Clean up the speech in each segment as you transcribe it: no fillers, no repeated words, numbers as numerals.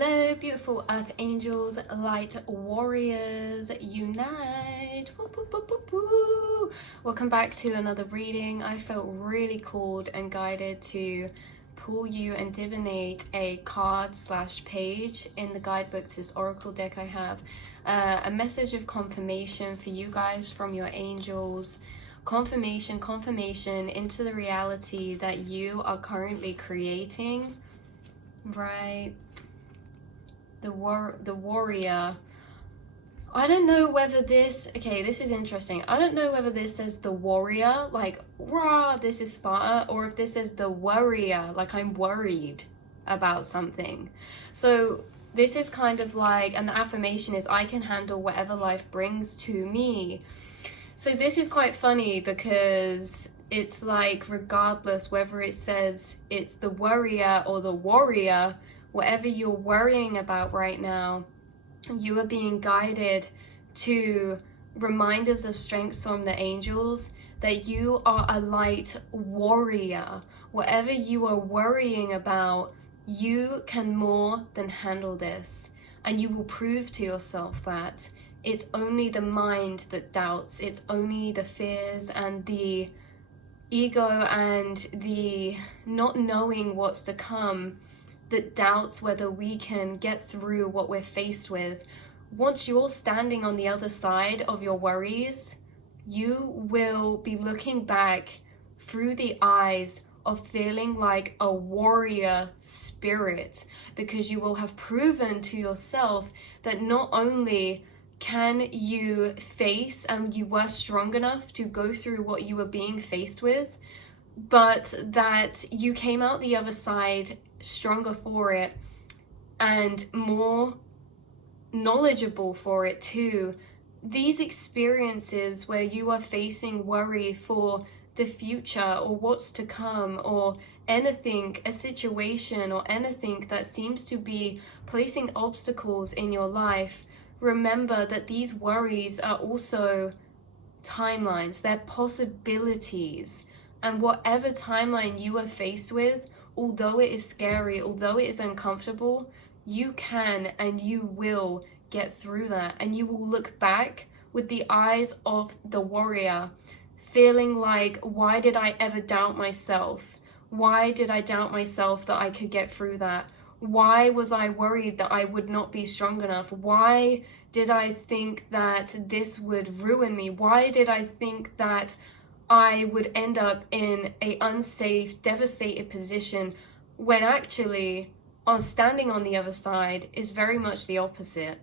Hello, beautiful earth angels, light warriors, unite. Woo, woo, woo, woo, woo. Welcome back to another reading. I felt really called and guided to pull you and divinate a card / page in the guidebook to this oracle deck I have. A message of confirmation for you guys from your angels. Confirmation into the reality that you are currently creating, right? The warrior. I don't know whether this is interesting. I don't know whether this says the warrior, like rah, this is Sparta, or if this is the worrier, like I'm worried about something. So this is kind of like, and the affirmation is I can handle whatever life brings to me. So this is quite funny because it's like, regardless whether it says it's the worrier or the warrior, whatever you're worrying about right now, you are being guided to reminders of strengths from the angels that you are a light warrior. Whatever you are worrying about, you can more than handle this. And you will prove to yourself that. It's only the mind that doubts. It's only the fears and the ego and the not knowing what's to come that doubts whether we can get through what we're faced with. Once you're standing on the other side of your worries, you will be looking back through the eyes of feeling like a warrior spirit, because you will have proven to yourself that not only can you face and you were strong enough to go through what you were being faced with, but that you came out the other side stronger for it and more knowledgeable for it too. These experiences where you are facing worry for the future or what's to come, or anything, a situation or anything that seems to be placing obstacles in your life, remember that these worries are also timelines, they're possibilities. And whatever timeline you are faced with, although it is scary, although it is uncomfortable, you can and you will get through that. And you will look back with the eyes of the warrior, feeling like, why did I ever doubt myself? Why did I doubt myself that I could get through that? Why was I worried that I would not be strong enough? Why did I think that this would ruin me? Why did I think that I would end up in a unsafe, devastated position, when actually standing on the other side is very much the opposite?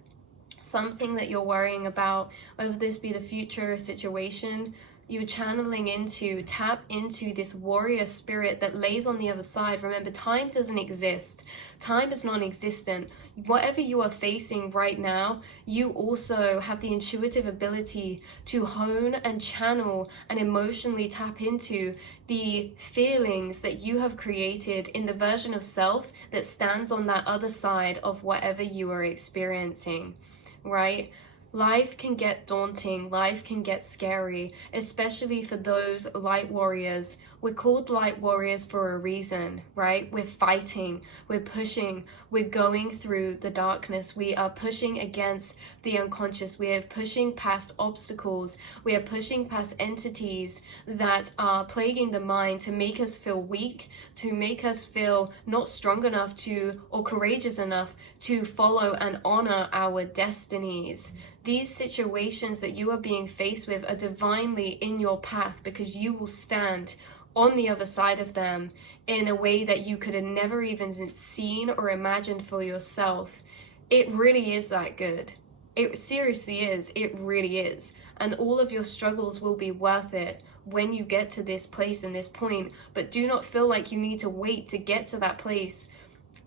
Something that you're worrying about, whether this be the future situation, you're channeling into, tap into this warrior spirit that lays on the other side. Remember, time doesn't exist. Time is non-existent. Whatever you are facing right now, you also have the intuitive ability to hone and channel and emotionally tap into the feelings that you have created in the version of self that stands on that other side of whatever you are experiencing, right? Life can get daunting, life can get scary, especially for those light warriors. We're called light warriors for a reason, right? We're fighting, we're pushing, we're going through the darkness. We are pushing against the unconscious. We are pushing past obstacles. We are pushing past entities that are plaguing the mind to make us feel weak, to make us feel not strong enough to, or courageous enough to follow and honor our destinies. These situations that you are being faced with are divinely in your path, because you will stand on the other side of them in a way that you could have never even seen or imagined for yourself. It really is that good. It seriously is. It really is. And all of your struggles will be worth it when you get to this place and this point. But do not feel like you need to wait to get to that place,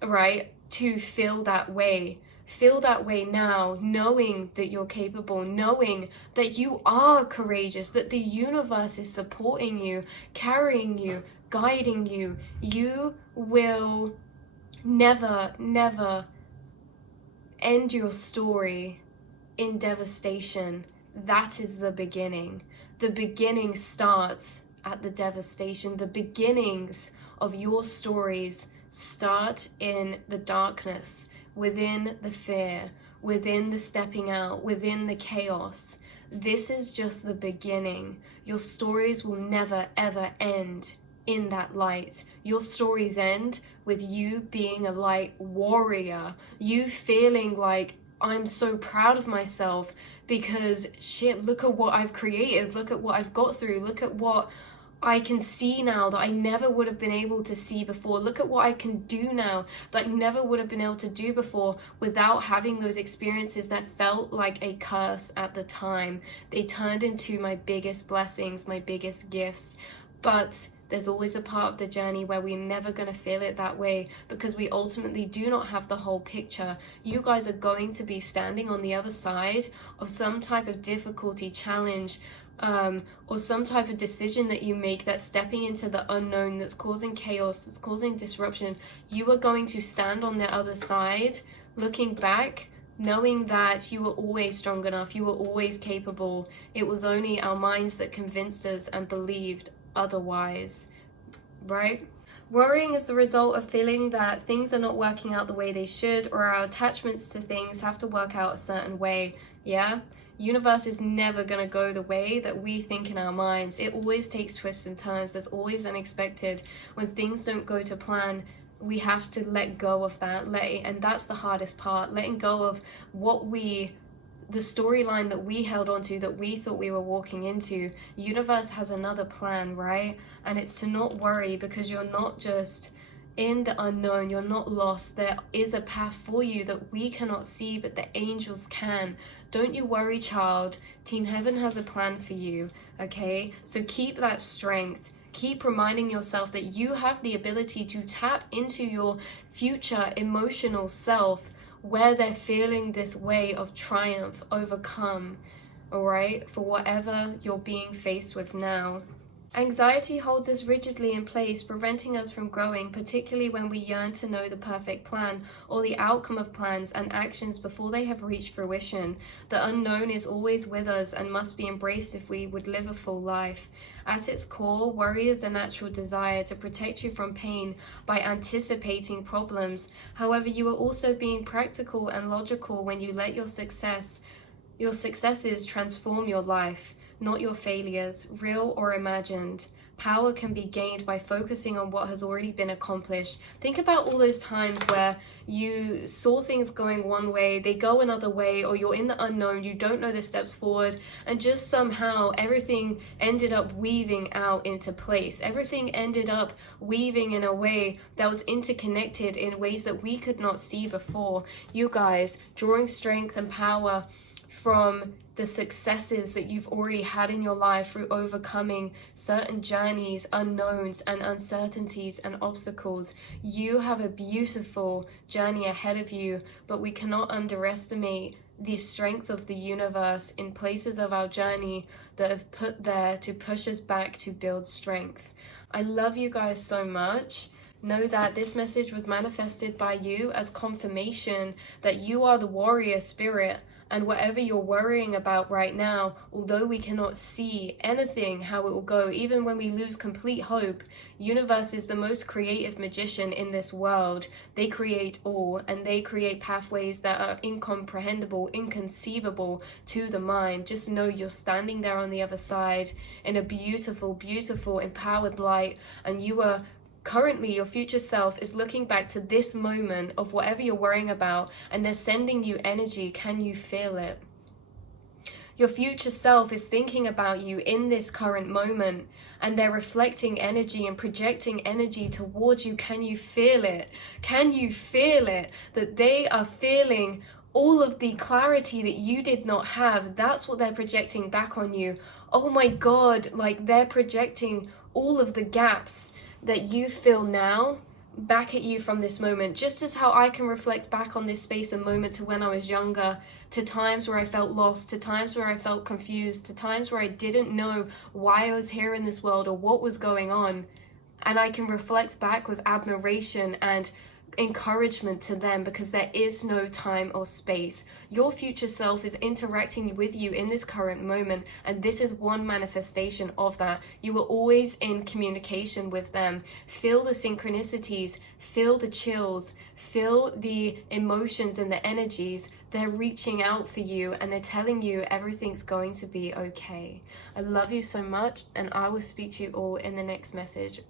right, to feel that way. Feel that way now, knowing that you're capable, knowing that you are courageous, that the universe is supporting you, carrying you, guiding you. You will never, never end your story in devastation. That is the beginning. The beginning starts at the devastation. The beginnings of your stories start in the darkness, within the fear, within the stepping out, within the chaos. This is just the beginning. Your stories will never ever end in that light. Your stories end with you being a light warrior, you feeling like, I'm so proud of myself because shit, look at what I've created, look at what I've got through, look at what I can see now that I never would have been able to see before. Look at what I can do now that I never would have been able to do before without having those experiences that felt like a curse at the time. They turned into my biggest blessings, my biggest gifts. But there's always a part of the journey where we're never going to feel it that way because we ultimately do not have the whole picture. You guys are going to be standing on the other side of some type of difficulty, challenge, or some type of decision that you make that's stepping into the unknown, that's causing chaos, that's causing disruption. You are going to stand on the other side, looking back, knowing that you were always strong enough, you were always capable. It was only our minds that convinced us and believed otherwise, right? Worrying is the result of feeling that things are not working out the way they should, or our attachments to things have to work out a certain way. Yeah? Universe is never going to go the way that we think in our minds. It always takes twists and turns. There's always unexpected. When things don't go to plan, we have to let go of that. And that's the hardest part. Letting go of the storyline that we held on to, that we thought we were walking into. Universe has another plan, right? And it's to not worry, because you're not just in the unknown, you're not lost. There is a path for you that we cannot see, but the angels can. Don't you worry, child. Team Heaven has a plan for you, okay? So keep that strength. Keep reminding yourself that you have the ability to tap into your future emotional self where they're feeling this way of triumph, overcome, all right, for whatever you're being faced with now. Anxiety holds us rigidly in place, preventing us from growing, particularly when we yearn to know the perfect plan or the outcome of plans and actions before they have reached fruition. The unknown is always with us and must be embraced if we would live a full life. At its core, worry is a natural desire to protect you from pain by anticipating problems. However, you are also being practical and logical when you let your successes transform your life, not your failures, real or imagined. Power can be gained by focusing on what has already been accomplished. Think about all those times where you saw things going one way, they go another way, or you're in the unknown, you don't know the steps forward, and just somehow everything ended up weaving out into place. Everything ended up weaving in a way that was interconnected in ways that we could not see before. You guys, drawing strength and power from the successes that you've already had in your life through overcoming certain journeys, unknowns and uncertainties and obstacles. You have a beautiful journey ahead of you, but we cannot underestimate the strength of the universe in places of our journey that have put there to push us back to build strength. I love you guys so much. Know that this message was manifested by you as confirmation that you are the warrior spirit. And whatever you're worrying about right now, although we cannot see anything how it will go, even when we lose complete hope, universe is the most creative magician in this world. They create all, and they create pathways that are incomprehensible, inconceivable to the mind. Just know you're standing there on the other side in a beautiful, beautiful, empowered light, and you are currently, your future self is looking back to this moment of whatever you're worrying about, and they're sending you energy. Can you feel it? Your future self is thinking about you in this current moment, and they're reflecting energy and projecting energy towards you. Can you feel it? Can you feel it? That they are feeling all of the clarity that you did not have. That's what they're projecting back on you. Oh my God, like they're projecting all of the gaps that you feel now back at you from this moment, just as how I can reflect back on this space and moment to when I was younger, to times where I felt lost, to times where I felt confused, to times where I didn't know why I was here in this world or what was going on. And I can reflect back with admiration and encouragement to them, because there is no time or space. Your future self is interacting with you in this current moment, and this is one manifestation of that. You are always in communication with them. Feel the synchronicities, feel the chills, feel the emotions and the energies. They're reaching out for you, and they're telling you everything's going to be okay. I love you so much, and I will speak to you all in the next message.